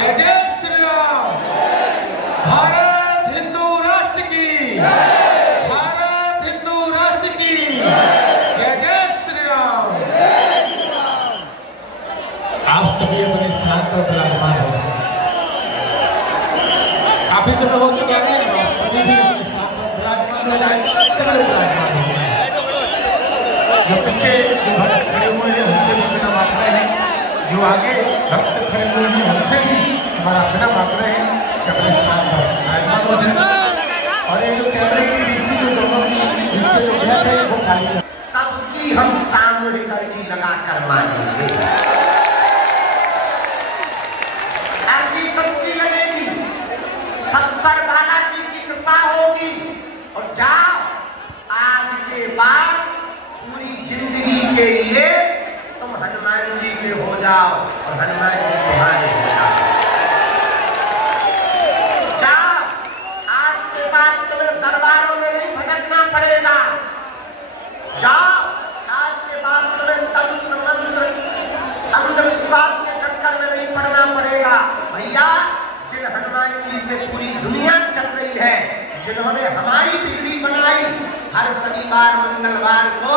जय जय श्री राम। भारत हिंदू राष्ट्र की, भारत हिंदू राष्ट्र की जय जय श्री राम। आप सभी अपने स्थान पर विराजमान हो। काफी समय हो चुका है, सभी भी अपने स्थान पर विराजमान हो जाए। सभी विराजमान हो जाए। जो पीछे जो भक्त खड़े हुए हैं उनसे भी बिना मांग रहे हैं, जो आगे भक्त खड़े हुए हैं उनसे भी हमारा बिना मांग रहे हैं कि अपने स्थान पर विराजमान हो जाए। और ये जो कैमरे की दृष्टि जो दोनों की दृष्टि जो गैप है वो खाली सबकी हम सामूहिक अर्जी लगा कर मानेंगे। अर्जी सबकी लगेगी, सब पर बालाजी की कृपा होगी। और जाओ आज के बाद पूरी जिंदगी के लिए तुम हनुमान जी के हो जाओ और हनुमान जी तुम्हारे हो जाओ। जाओ आज के बाद तुम्हें दरबारों में नहीं भटकना पड़ेगा। जाओ आज के बाद तुम्हें तंत्र मंत्र अंधविश्वास के चक्कर में नहीं पड़ना पड़ेगा। भैया जिन हनुमान जी से पूरी दुनिया चल रही है, जिन्होंने हमारी बिगड़ी बनाई, हर शनिवार मंगलवार को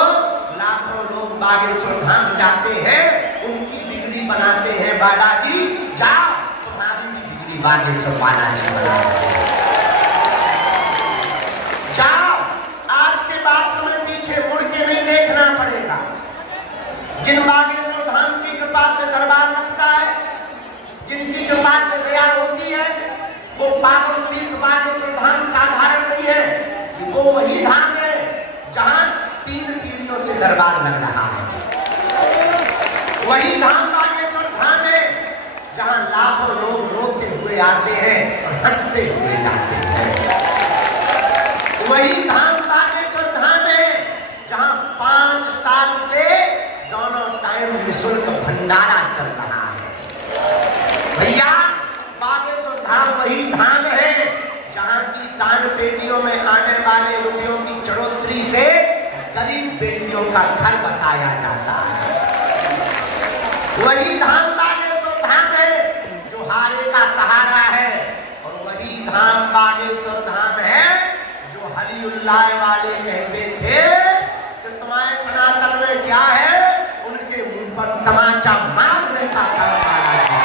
लाखों लोग बागेश्वर धाम जाते हैं, उनकी बिगड़ी बनाते हैं बालाजी। जाओ तुम्हारी भी बिगड़ी बागेश्वर बालाजी बनाते हैं। जाओ आज के बाद तुम्हें पीछे मुड़ के नहीं देखना पड़ेगा। जिन बागेश्वर धाम की कृपा से दरबार लगता है, जिनकी कृपा से दया होती है, वो पावन तीर्थ बागेश्वर धाम साधारण नहीं है। वो वही धाम है जहां 3 पीढ़ियों से दरबार लग रहा है। वही धाम बागेश्वर धाम है जहां लाखों लोग रोते हुए आते हैं और हंसते हुए जाते हैं। वही धाम बागेश्वर धाम है जहां 5 साल से दोनों टाइम निःशुल्क भंडारा चल रहा है। भैया बागेश्वर धाम वही धाम है जहां की दान पेटियों में आने वाले रुपयों की चढ़ोतरी से गरीब बेटियों का घर बसाया जाता है। वही धाम बागेश्वर धाम है जो हारे का सहारा है। और वही धाम बागेश्वर धाम है जो हरिउल्लाह वाले कहते थे कि तुम्हारे सनातन में क्या है, उनके मुंह पर तमाचा मारने का काम आया।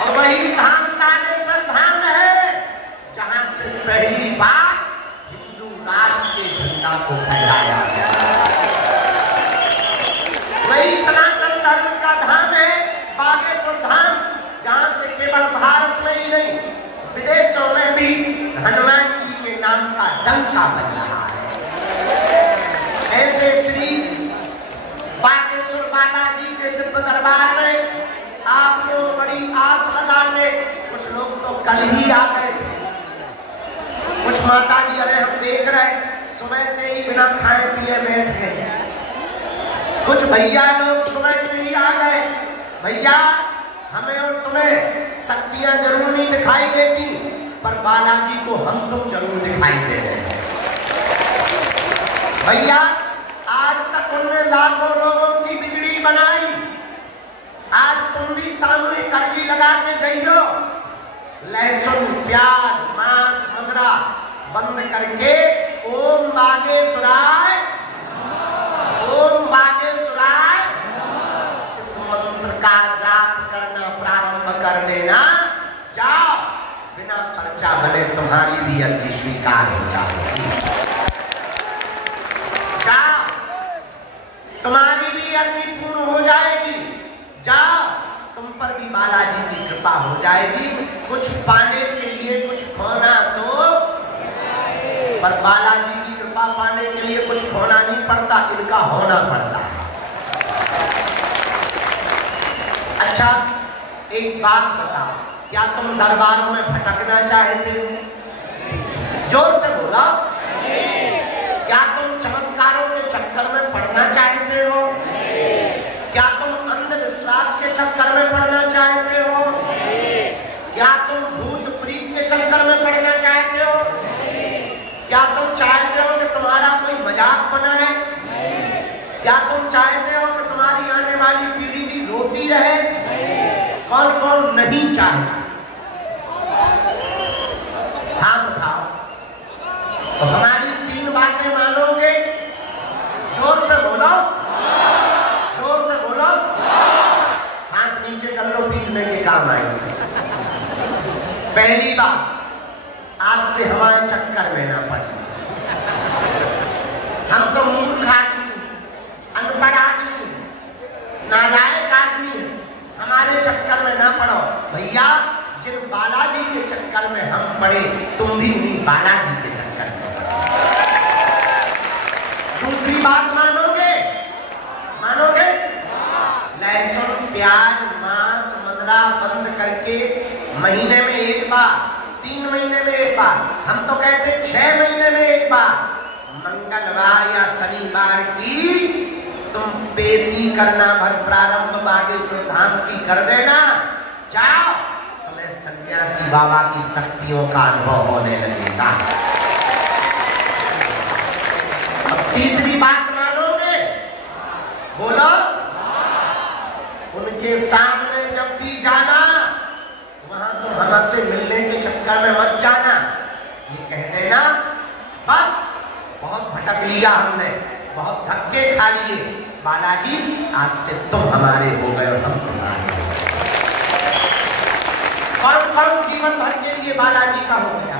और वही धाम बागेश्वर धाम है जहां से पहली बार हिंदू राष्ट्र के झंडा को फहराया गया। वही सनातन धर्म का धाम है बागेश्वर धाम जहां से केवल भारत में ही नहीं विदेशों में भी हनुमान जी के नाम का डंका बज रहा है। ऐसे श्री बागेश्वर बालाजी के दिव्य दरबार में आप लोग बड़ी आस लगा के, कुछ लोग तो कल ही आ गए थे, कुछ माता जी अरे हम देख रहे सुबह से ही बिना खाए पिए बैठ गए, कुछ भैया लोग सुबह से ही आ गए। भैया हमें और तुम्हें शक्तियां जरूर नहीं दिखाई देती, पर बालाजी को हम तुम जरूर दिखाई दे रहे हैं। भैया आज तक उन्होंने लाखों लोगों की बिगड़ी बनाई, आज तुम भी सामूहिक अर्जी लगा के गई लो। लहसुन प्याज मांस मदरा बंद करके ओम बागेश्वराय, ओम बागेश्वराय इस मंत्र का जाप करना प्रारंभ कर देना। जाओ बिना खर्चा भले तुम्हारी भी अर्जी स्वीकार हो जाएगी। जाओ तुम्हारी भी अर्जी पूर्ण हो जाएगी। जाओ तुम पर भी बालाजी की कृपा हो जाएगी। कुछ पाने के लिए कुछ खोना तो, पर बालाजी की कृपा पाने के लिए कुछ खोना नहीं पड़ता, इनका होना पड़ता है। अच्छा एक बात बताओ, क्या तुम दरबारों में भटकना चाहते हो? जोर से बोला। क्या तुम चमत्कारों के चक्कर में पड़ना चाहते हो? क्या तुम अंधविश्वास के चक्कर में पड़ना चाहते हो? क्या तुम भूत प्रीत के चक्कर में पड़ना चाहते हो? क्या तुम चाहते हो कि तुम्हारा कोई मजाक बनाए? क्या तुम चाहते हो कि तुम्हारी आने वाली पीढ़ी भी रोती रहे? कौन कौन नहीं चाहता? हाथ उठाओ। तो हमारी 3 बातें मानोगे? जोर से बोलो, जोर से बोलो। हाथ नीचे कर लो, पीटने के काम आएंगे। पहली बात, आज से हमारे चक्कर में ना पड़े। हम तो मूर्ख आदमी, अनपढ़ आदमी, नालायक आदमी, हमारे चक्कर में ना पड़ो। भैया, जिन बालाजी के चक्कर में हम पड़े, तुम भी उन्हीं बालाजी के चक्कर में। दूसरी बात मानोगे? मानोगे? लहसुन, प्याज, मांस, मदरा बंद करके महीने में 1 बार, 3 महीने में 1 बार, हम तो कहते 6 महीने में 1 बार, मंगलवार या शनिवार की तुम पेशी करना भर प्रारंभ बागेश्वर धाम की कर देना। जाओ, तुम्हें सन्यासी बाबा की शक्तियों का अनुभव होने लगेगा। अब तीसरी बात मानोगे? बोलो। उनके सामने जब भी जाना, वहां तुम हमसे मिलने के चक्कर में मत जाना। ये कह देना, बस बहुत भटक लिया हमने, बहुत धक्के खा लिए, बालाजी आज से तुम हमारे हो गए और हम तुम्हारे। कौन कौन जीवन भर के लिए बालाजी का हो गया?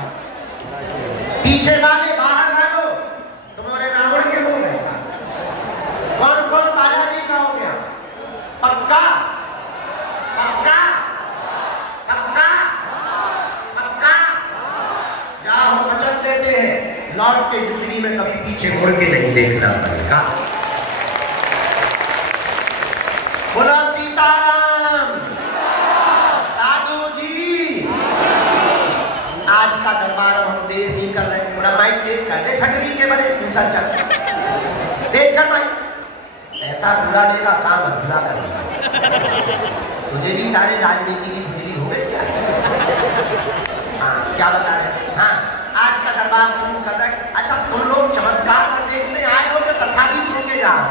पीछे वाले बाहर रहो, तुम्हारे नावड़ के हो गए। कौन कौन बालाजी का हो गया? पक्का? पक्का? पक्का? पक्का? जाओ, वचन देते हैं, लौट के जिंदगी में कभी पीछे मुड़ के नहीं देखना पड़ेगा। बोलो सीताराम। साधु जी, आज का दरबार हम देर नहीं कर रहे। थोड़ा माइक तेज कर दे, ठटरी के बड़े इंसान चल तेज कर माइक। ऐसा पूरा लेगा, काम अधूरा करेगा। तुझे भी सारे राजनीति की धुरी हो गई क्या? हाँ, क्या बता रहे थे? हाँ, आज का दरबार शुरू कर रहे हैं। अच्छा, तुम लोग चमत्कार कर देखने आए हो, तो कथा भी सुन के जाओ।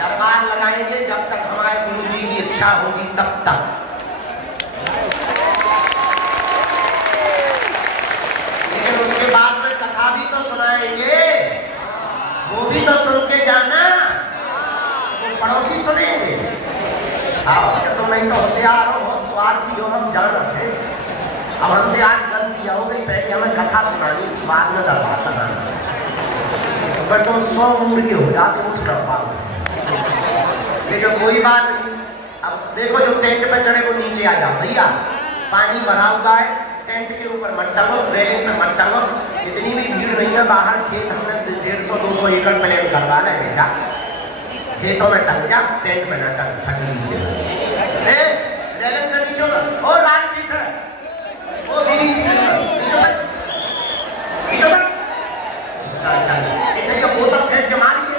दरबार लगाएंगे जब तक हमारे गुरुजी की इच्छा होगी, तब तक। लेकिन उसके बाद में कथा भी तो सुनाएंगे, वो भी तो सुन के जाना। वो पड़ोसी सुनेंगे। आओ, तुम नहीं तो होशियार हो, बहुत स्वार्थी हो, हम जानते हैं। अब हमसे आज गलती हो गई, पहले हमें कथा सुनानी थी, बाद में दरबार लगाना। पर तुम 100 उम्र के हो जाते, उठ कर पाओ। लेकिन कोई बात नहीं। अब देखो, जो टेंट पे चढ़े वो नीचे आ जाओ। भैया, पानी भरा हुआ है, टेंट के ऊपर मत टंगो, रेलिंग पे मत टंगो। इतनी भी भीड़ नहीं है, बाहर खेत हमने 150-200 एकड़ प्लान करवा है बेटा। खेतों में टंग जा, टेंट में न टंग, फटली रेलिंग से नीचे ओ लाल टी शर्ट, ओ बीड़ी सी ये बोतल फेंक के मारिए।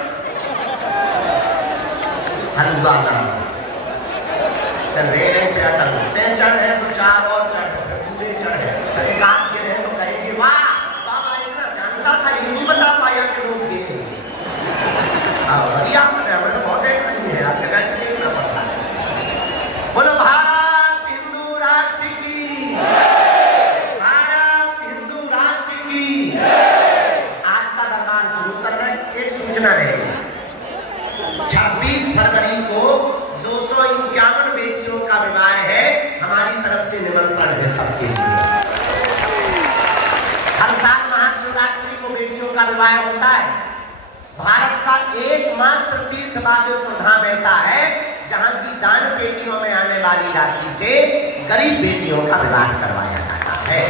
हलवा ना रेलिंग पे अटक, चढ़ है तो 4 और चढ़, पूरे चढ़ है। एक आध के रहे तो कहेंगे वाह बाबा, इतना जानता था, ये नहीं बता पाया कि लोग गिरे। बढ़िया पता है, हमें तो बहुत एक नहीं है, आपके घर से देखना पड़ता है। बोलो भारत हिंदू राष्ट्र की, भारत हिंदू राष्ट्र की। आज का दरबार शुरू कर रहे हैं। एक सूचना रहेगी, 26 फरवरी को 251 बेटियों का विवाह है। हमारी तरफ से निमंत्रण है सबके लिए। हर साल महाशिवरात्रि को बेटियों का विवाह होता है। भारत का एकमात्र तीर्थ बागेश्वर धाम ऐसा है जहां की दान पेटियों में आने वाली राशि से गरीब बेटियों का विवाह करवाया जाता है।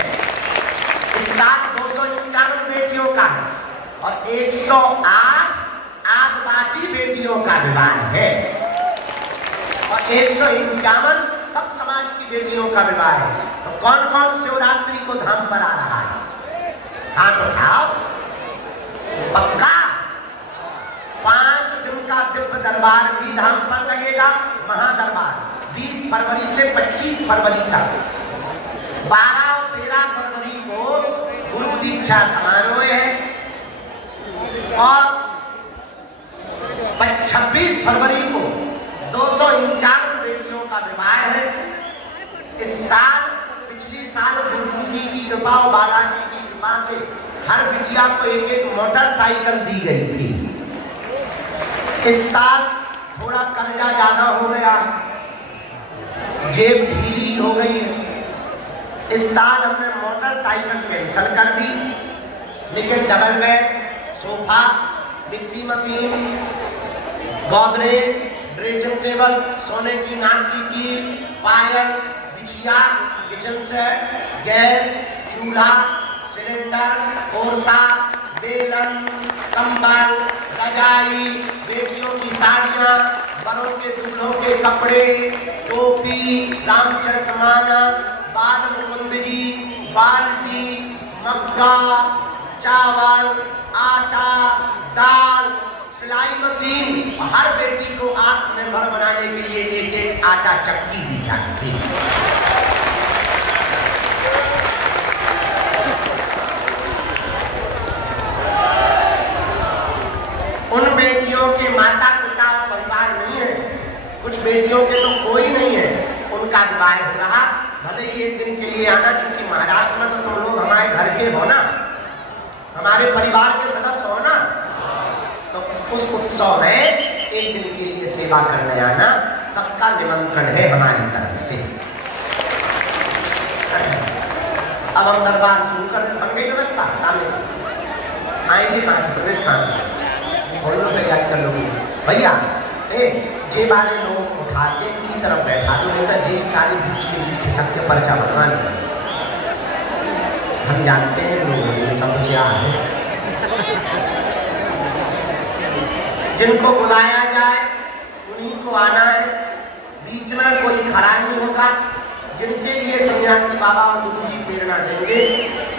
इस साल 251 बेटियों का और 108 आदिवासी बेटियों का विवाह है और 151 सब समाज की बेटियों का विवाह है। तो कौन कौन शिवरात्रि को धाम पर आ रहा है? हाथ उठाओ। पक्का 5 दिन का दिव्य दरबार भी धाम पर लगेगा। महादरबार 20 फरवरी से 25 फरवरी तक। 12 और 13 फरवरी को गुरु दीक्षा समारोह है और 26 फरवरी को 251 बेटियों का विवाह कृपा और बालाजी की कृपा से हर बिटिया को एक एक मोटरसाइकिल दी गई थी। इस साल थोड़ा कर्जा ज्यादा हो गया, जेब ढीली हो गई। इस साल हमने मोटरसाइकिल कैंसिल कर दी, लेकिन double bed, sofa, mixie machine, Godrej, dressing table, सोने की नाक की कील, पायल, बिछिया, किचन सेट, गैस, चूल्हा, सिलेंडर, कोरसा, बेलन, कंबल, रजाई, बेटियों की साड़ियाँ, बड़ों के दूल्हों के कपड़े, टोपी, रामचरितमानस, बाल मुकुंद जी, बाल्टी, मग्गा, चावल, आटा, दाल, सिलाई मशीन, हर बेटी को आत्मनिर्भर बनाने के लिए एक एक आटा चक्की दी जाती थी। उन बेटियों के माता पिता परिवार नहीं है, कुछ बेटियों के तो कोई नहीं है, उनका विवाह हो रहा। भले ही एक दिन के लिए आना, चूंकि महाराष्ट्र में तो तुम लोग हमारे घर के हो ना, हमारे परिवार के सदस्य हो ना, तो उस उत्सव में एक दिन के लिए सेवा करने आना सबका निमंत्रण है हमारी तरफ से। अब हम दरबार शुरू कर, बन गई व्यवस्था, आएंगे 5 प्रवेश और लोग तैयारी कर लोगे भैया। जे बारे लोग उठा के की तरफ बैठा दो, नहीं तो जे सारी बीच के बीच खिसक के पर्चा बनवा दो। हम जानते हैं लोगों ने समस्या है, जिनको बुलाया जाए उन्हीं को आना है, बीच में कोई खड़ा नहीं होगा। जिनके लिए सन्यासी बाबा और गुरु जी प्रेरणा देंगे,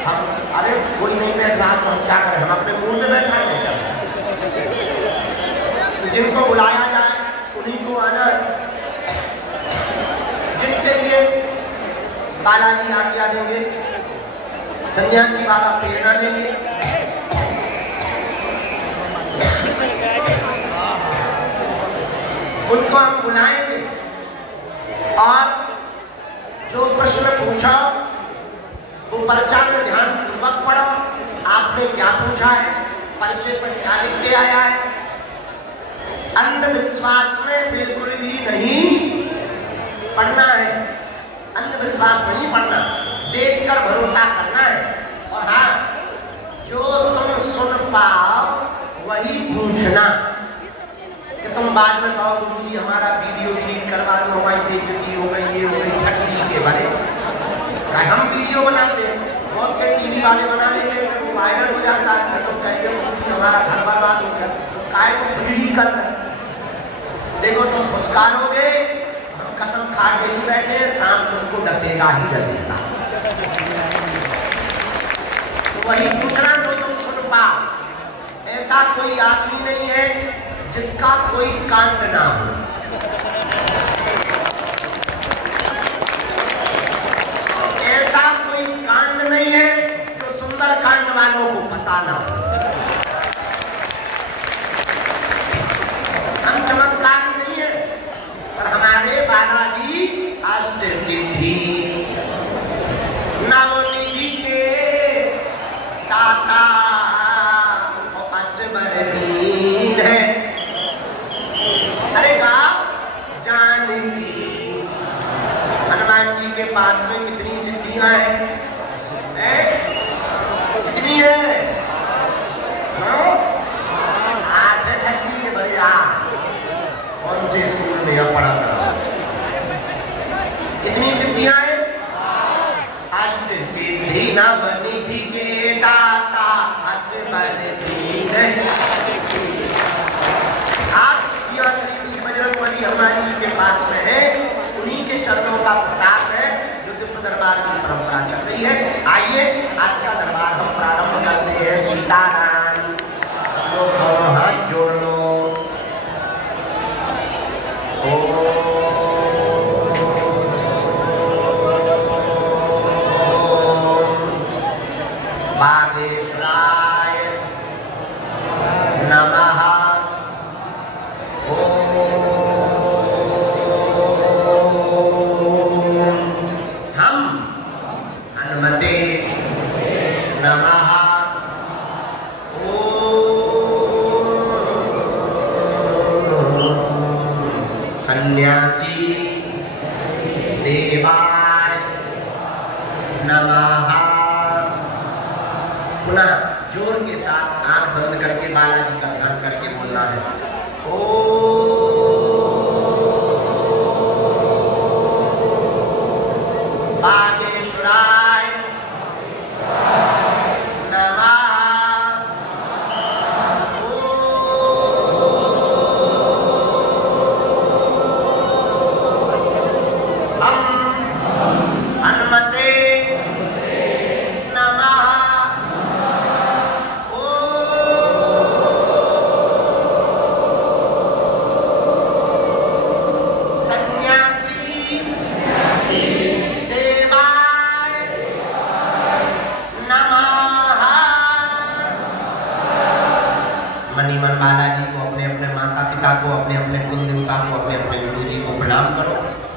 हम अरे कोई नहीं बैठ रहा तो हम क्या करें, हम अपने मुंह में बैठा नहीं कर। तो जिनको बुलाया जाए उन्हीं को आना है, जिनके लिए बालाजी आज्ञा देंगे, सन्यासी बाबा प्रेरणा देंगे, उनको हम बुलाएंगे। और जो प्रश्न पूछा वो पर्चा में ध्यान पूर्वक पढ़ो, आपने क्या पूछा है, पर्चे पर क्या लिख के आया है। अंधविश्वास में बिल्कुल भी नहीं पढ़ना है, अंधविश्वास नहीं पढ़ना, देखकर भरोसा करना है। और हाँ, जो तुम सुन पाओ वही पूछना, कि तुम बाद में कहो गुरुजी हमारा वीडियो डिलीट करवा दो, हमारी बेइज्जती हो गई, ये हो गई, ठगी के बारे में। हम वीडियो बनाते हैं, बहुत से टीवी वाले बना लेते हैं, वो वायरल हो जाता है, तो कहते हैं गुरुजी हमारा घर बर्बाद हो गया, काय को कुछ ही कर रहे। देखो तुम फुसकारोगे, हम कसम खा के नहीं बैठे, सांप तुमको डसेगा ही डसेगा। तो वही पूछना जो तुम सुन पाओ। ऐसा कोई आदमी नहीं है जिसका कोई कांड ना हो। ऐसा कोई कांड नहीं है जो सुंदर कांड वालों को पता ना हो। हम चमत्कारी नहीं है, पर हमारे बालाजी अष्ट सिद्धि नवनिधि के दाता असबर दीन है। अरे गाँव जानकी, हनुमान जी के पास में कितनी सिद्धियां हैं? कितनी है? 8 ठंडी के बड़े कौन से स्कूल में यह पढ़ा था? कितनी सिद्धियां हैं? अष्ट सिद्धि नवनिधि के दाता असबर दीन है। 8 सिद्धियां श्री बजरंगबली हनुमान जी के पास में है, उन्हीं के चरणों का प्रताप है जो दिव्य दरबार की परंपरा चल रही है। आइए आज का दरबार हम प्रारंभ करते हैं। सीताराम, सब लोग दोनों हाथ जोड़ लो।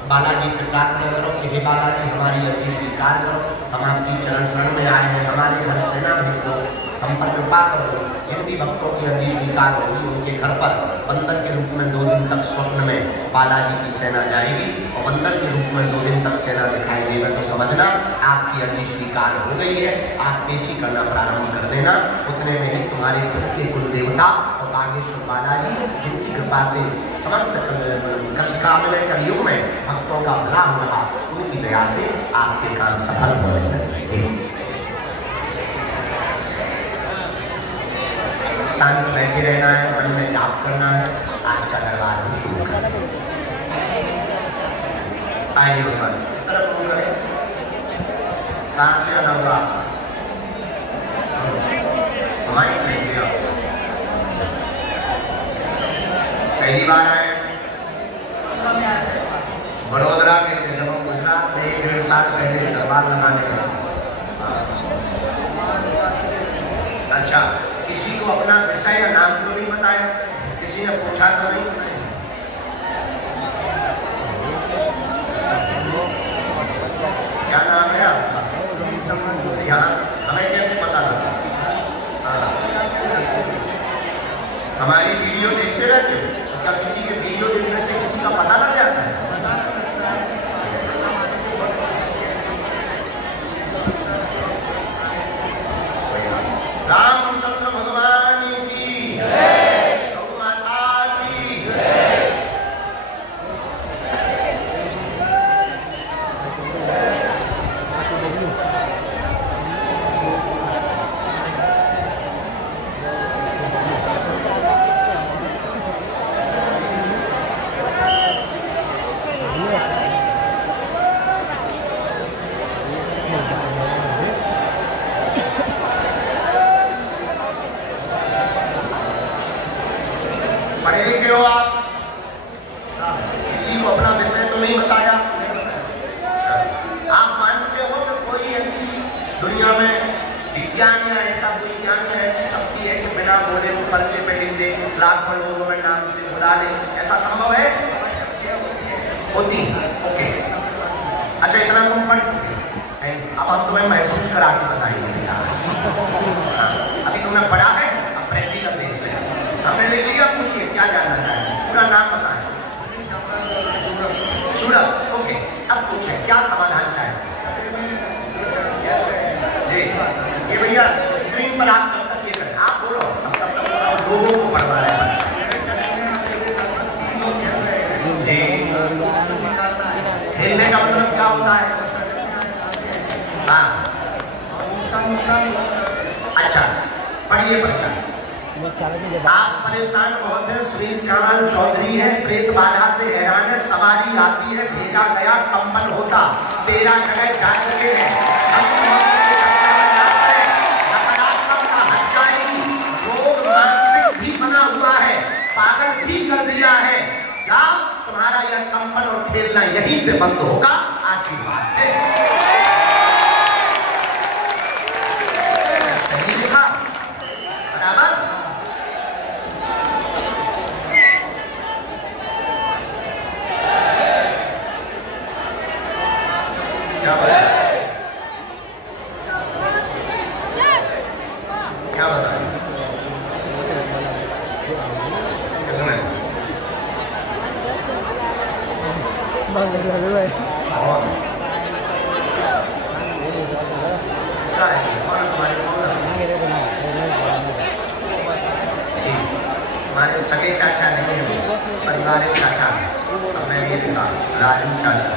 बालाजी से प्रार्थना करो कि हे बालाजी हमारी अर्जी स्वीकार करो, हम आपकी चरण शरण में आए हैं, हमारे घर सेना भेज दो, हम पर कृपा कर दो। जिन भी भक्तों की अर्जी स्वीकार होगी उनके घर पर बंदर के रूप में 2 दिन तक स्वप्न में बालाजी की सेना जाएगी और बंदर के रूप में 2 दिन तक सेना दिखाई देगा तो समझना आपकी अर्जी स्वीकार हो गई है। आप पेशी करना प्रारंभ कर देना। उतने में ही तुम्हारे खुद के कुल देवता और बागेश्वर बालाजी जिनकी कृपा से समस्त कलयुग में भक्तों का भला हो रहा, उनकी दया से आपके काम सफल होने लगे थे। शांत बैठे रहना है, मन में जाप करना है। आज का दरबार हम शुरू करें। आइए इस तरफ मुंह करें। कहाँ से आना होगा? माइक ले लिया। पहली बार आए बड़ोदरा के थे जब हम गुजरात में 1-1.5 साल पहले दरबार लगाने लगा। अच्छा, किसी को अपना विषय या नाम तो नहीं बताया? किसी ने पूछा तो नहीं? क्या नाम है आपका? यहाँ हमें कैसे पता लगा? हमारी वीडियो देखते रहते हो? क्या किसी के वीडियो देखने से किसी का पता लग जाता है? रामचंद्र भगवान की जय, गौ माता की जय। पढ़े लिखे हो आप? किसी को अपना विषय तो नहीं बताया? आप मानते हो कि कोई ऐसी दुनिया में विज्ञान या ऐसा विज्ञान या ऐसी शक्ति है कि बिना बोले वो पर्चे पे लिख दे, लाखों लोगों में नाम से बुला ले? ऐसा संभव है? होती है। ओके, अच्छा इतना तुम पढ़ चुके, अब हम तुम्हें महसूस करा के बताएंगे। अभी तुमने पढ़ा है, अब प्रैक्टिकल देखते हैं। हमने ले लिया, पूछिए क्या जानना चाहेंगे? पूरा नाम बताएं। सूरज, ओके। अब पूछे क्या समाधान चाहेंगे? ये भैया स्क्रीन पर आप कब तक ये करें? आप बोलो, अब तब तक लोगों को पढ़वा रहे हैं। खेलने का मतलब क्या होता है? हाँ, अच्छा पढ़िए बच्चा। आप परेशान बहुत हैं। श्री श्यामल चौधरी है, प्रेत बाधा से हैरान है, सवारी आती है, भेजा गया कंपन होता, तेरा जगह जा चुके हैं। नकारात्मकता हटकाई, रोग मानसिक भी बना हुआ है, पागल भी कर दिया है। जाओ, तुम्हारा यह कंपन और खेलना यहीं से बंद होगा। आशीर्वाद है। सही लिखा? बराबर? क्या बताए? क्या बताए? किसने? हमारे सगे चाचा नहीं है, पारिवारिक चाचा है। हमने ये लिखा राजू चाचा।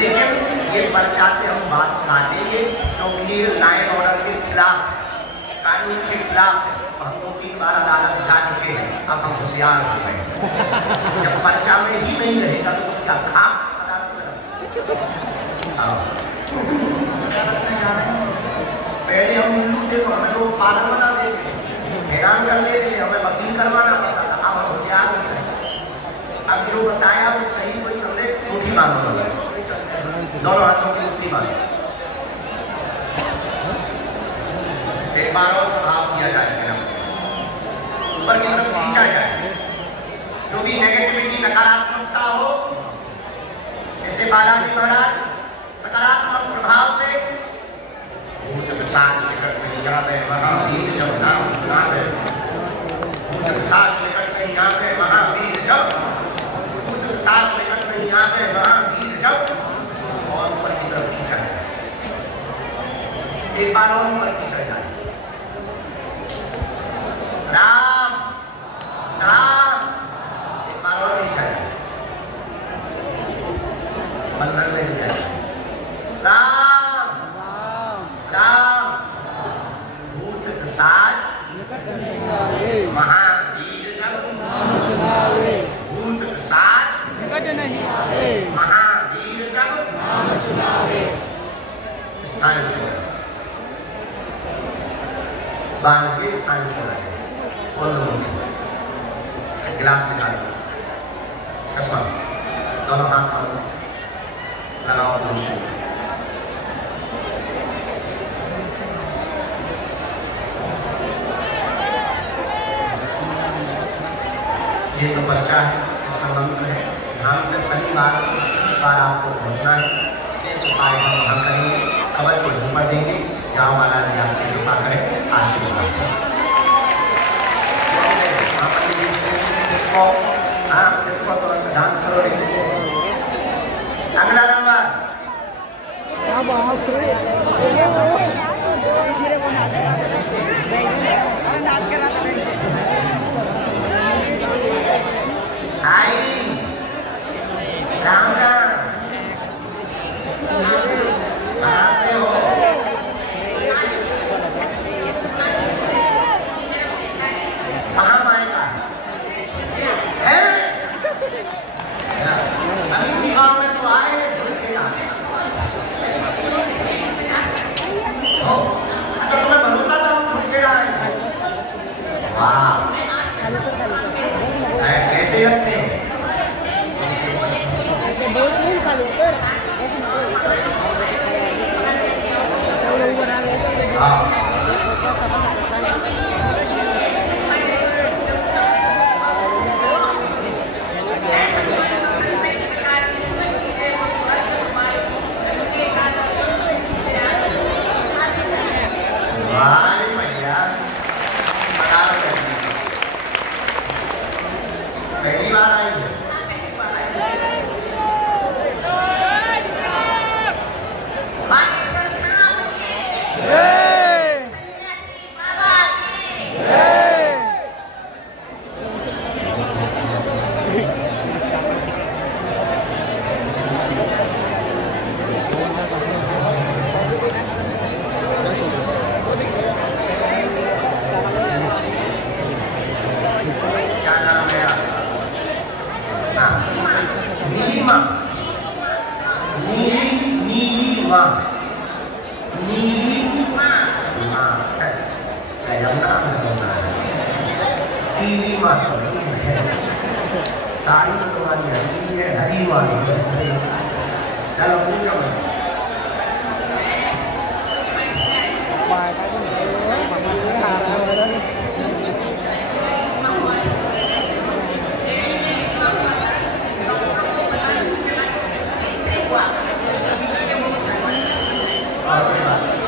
लेकिन ये पर्चा से हम बात काटेंगे क्योंकि ये लाइन ऑर्डर के खिलाफ, कानून के खिलाफ है। हम 2-3 बार अदालत जा चुके हैं, अब हम होशियार हो गए। जब पर्चा में ही नहीं रहेगा तो क्या काम? पहले हम उल्लू थे तो हमें लोग पागल बना देते, हैरान कर देते, हमें वकील करवाना पड़ता था। अब हम होशियार हो गए। अब जो बताया वो सही कोई समझे, मुट्ठी मांगो, दोनों हाथों की मुट्ठी मांगो। एक बार और प्रभाव किया जाए, सेना ऊपर की तरफ खींचा जाए। जो भी नेगेटिविटी नकारात्मकता हो, जैसे बालाजी महाराज सकारात्मक प्रभाव से भूत पिशाच निकट नहीं आवे महावीर जब नाम सुनावे, भूत पिशाच निकट नहीं आवे महावीर जब, भूत पिशाच निकट नहीं आवे महावीर जब। और ऊपर की तरफ खींचा जाए, एक बार और ऊपर खींचा जाए। राम राम, एक बार और खींचा जाए, बंधन में जाए। राम राम, भूत पिशाच महावीर जब, भूत पिशाच महावीर जब। स्थान छोड़ा, बांधे स्थान छोड़ा है। गिलास निकालिए, चश्मा दोनों हाथ पर लगाओ, दूसरे ये तो बच्चा है, इसका मंत्र है। धाम में शनिवार 30 बार आपको पहुंचना है। शेष उपाय हम वहाँ करेंगे, कवच को ऊपर देंगे। गाँव वाला आपसे कृपा करें, आशीर्वाद। हाँ, इसको तो डांस करो। अगला नंबर आई राम राम, कहाँ से हो? कहाँ मायका है? अभी इसी गाँव में तो आए, अच्छा तुम्हें भरोसा था हम खेड़ा है? वाह, कैसे लगते हैं? पहली बार आई है।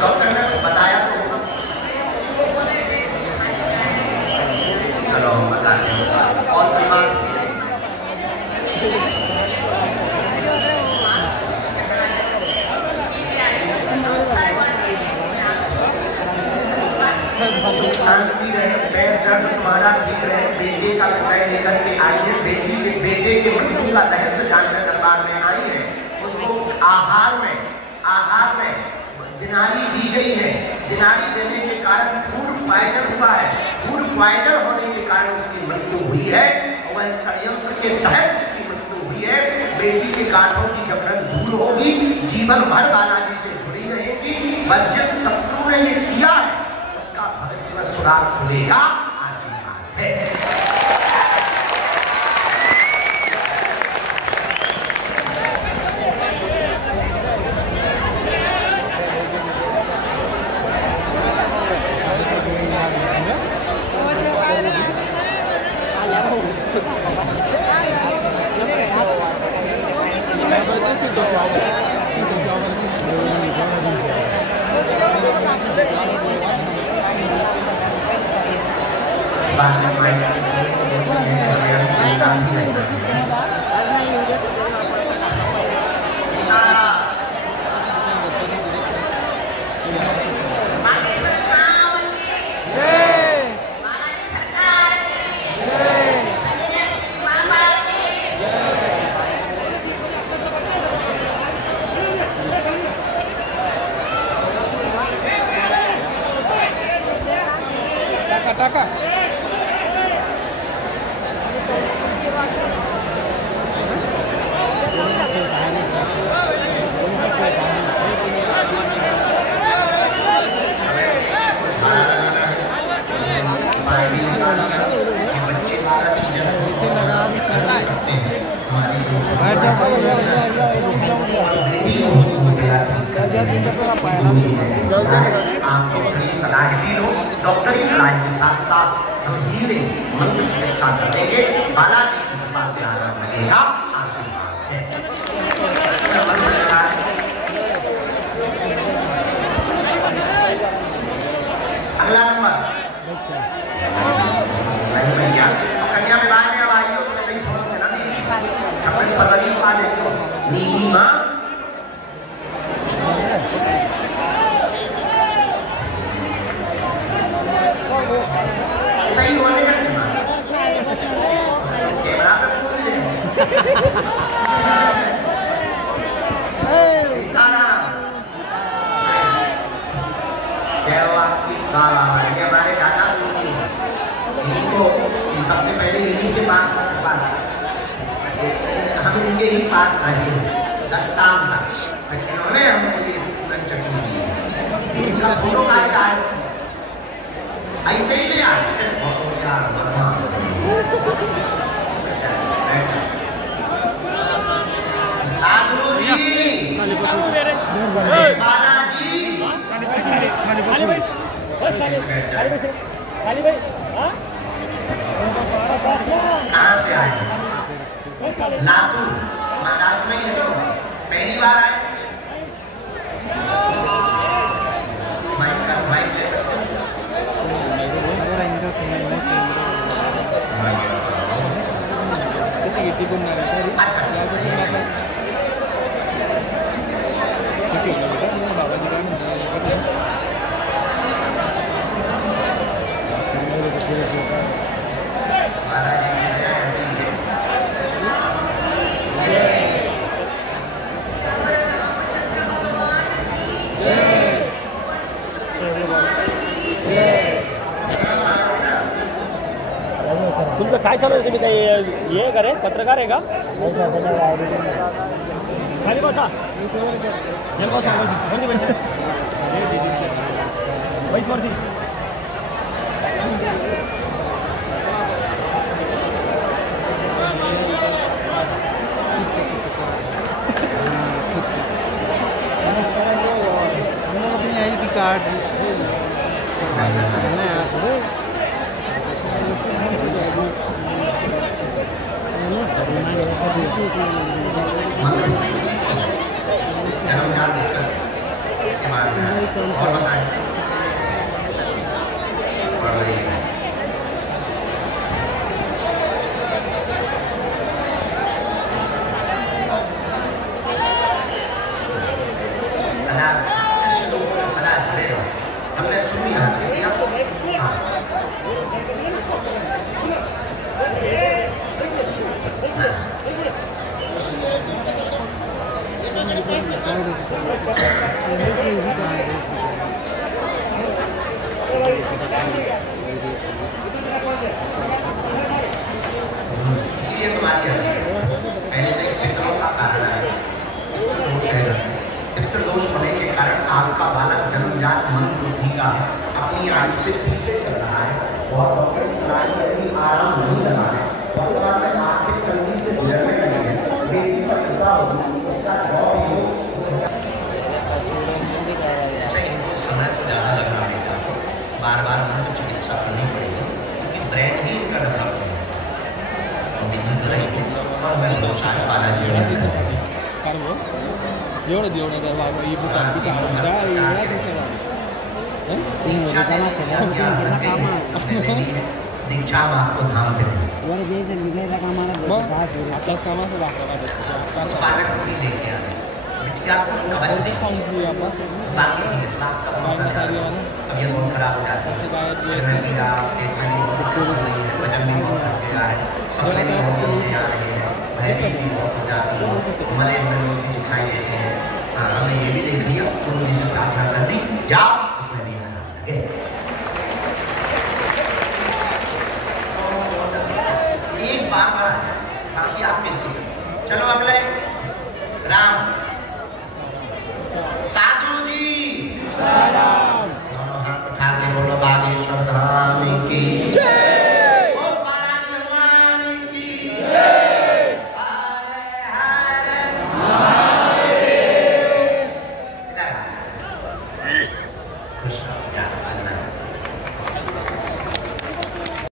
डॉक्टर ने बताया तो चलो हम बताते हैं। और कोई बात सुख शांति रहे, पैर दर्द तुम्हारा ठीक रहे। बेटे का विषय लेकर के आई है, बेटे के मृत्यु का रहस्य जानकर दरबार में आई है। उसको आहार में दिनारी दी गई है। दिनारी देने के कारण फूड पॉइजन हुआ है। फूड पॉइजन होने के कारण उसकी मृत्यु हुई है। वह षड्यंत्र के तहत उसकी मृत्यु हुई है। बेटी के गांठों की जकड़न दूर होगी, जीवन भर बालाजी से जुड़ी रहेगी। पर जिस शत्रु ने ये किया है उसका भविष्य में सुराग खुलेगा, आशीर्वाद है। बाद में माइक से चिंता भी नहीं करती। टाका डॉक्टरी सलाह के साथ साथ हम हीरे मंत्र चिकित्सा करेंगे। बालाजी की कृपा से आराम मिलेगा, आशीर्वाद है। अगला नंबर नहीं भैया, कन्या विवाह में अब आई हो तो नहीं फोन से ना दी अपनी परवरिश पा लेते हो नीली माँ नहीं होने का कैमरा पे फोन ले हमारे दादा इनको सबसे पहले इन्हीं के पास हम इनके ही पास रहे 10 साल तक। इन्होंने हमको ये चटनी दी। इनका फोटो काटा है ऐसे ही नहीं आए साधु जी बालाजी कहाँ से आए? लातूर महाराष्ट्र में ही है। तो पहली बार आए। माइक ले सकते हो? तुमचं काय चालू आहे? तुम्ही काही हे करे पत्रकार आहे का? खाली बसा वरती अपनी आई की कार्ड और बताएं सदा खड़े रहो। हमने सुनी यहाँ से किया। इसलिए तुम्हारी पहले तो पितरों का कारण है। पितृदोष होने के कारण आपका बालक जन्मजात मंदबुद्धि का अपनी आयु से पीछे चल रहा है और डॉक्टर सलाह में भी आराम नहीं लगा है। वर्तमान में आर्थिक तंगी से गुजरने लगी है। बेटी पर कृपा होगी, उसका समय को ज़्यादा लगना पड़ेगा। बार बार मंत्र चिकित्सा करनी पड़ेगी क्योंकि ब्रेन ही इनका रखना पड़ेगा। और विधि करेंगे और मैं बहुत सारे बालाजी दीक्षा में आपको धाम पे देंगे। आपल्याच कामाचं दाखवणार स्वागत भी लेके आ रहे हैं। बिटिया को कवच देंगे। बाकी की श्वास का बहुत तबीयत बहुत खराब हो जाती है। सिर में पीड़ा, पेट में भी बहुत दिक्कत हो रही है, वजन भी बहुत बढ़ गया है, सपने भी बहुत होते जा रहे हैं, भयभीत भी बहुत हो जाती है, मरे हुए लोग भी दिखाई देते हैं। हाँ, हमने ये भी देख लिया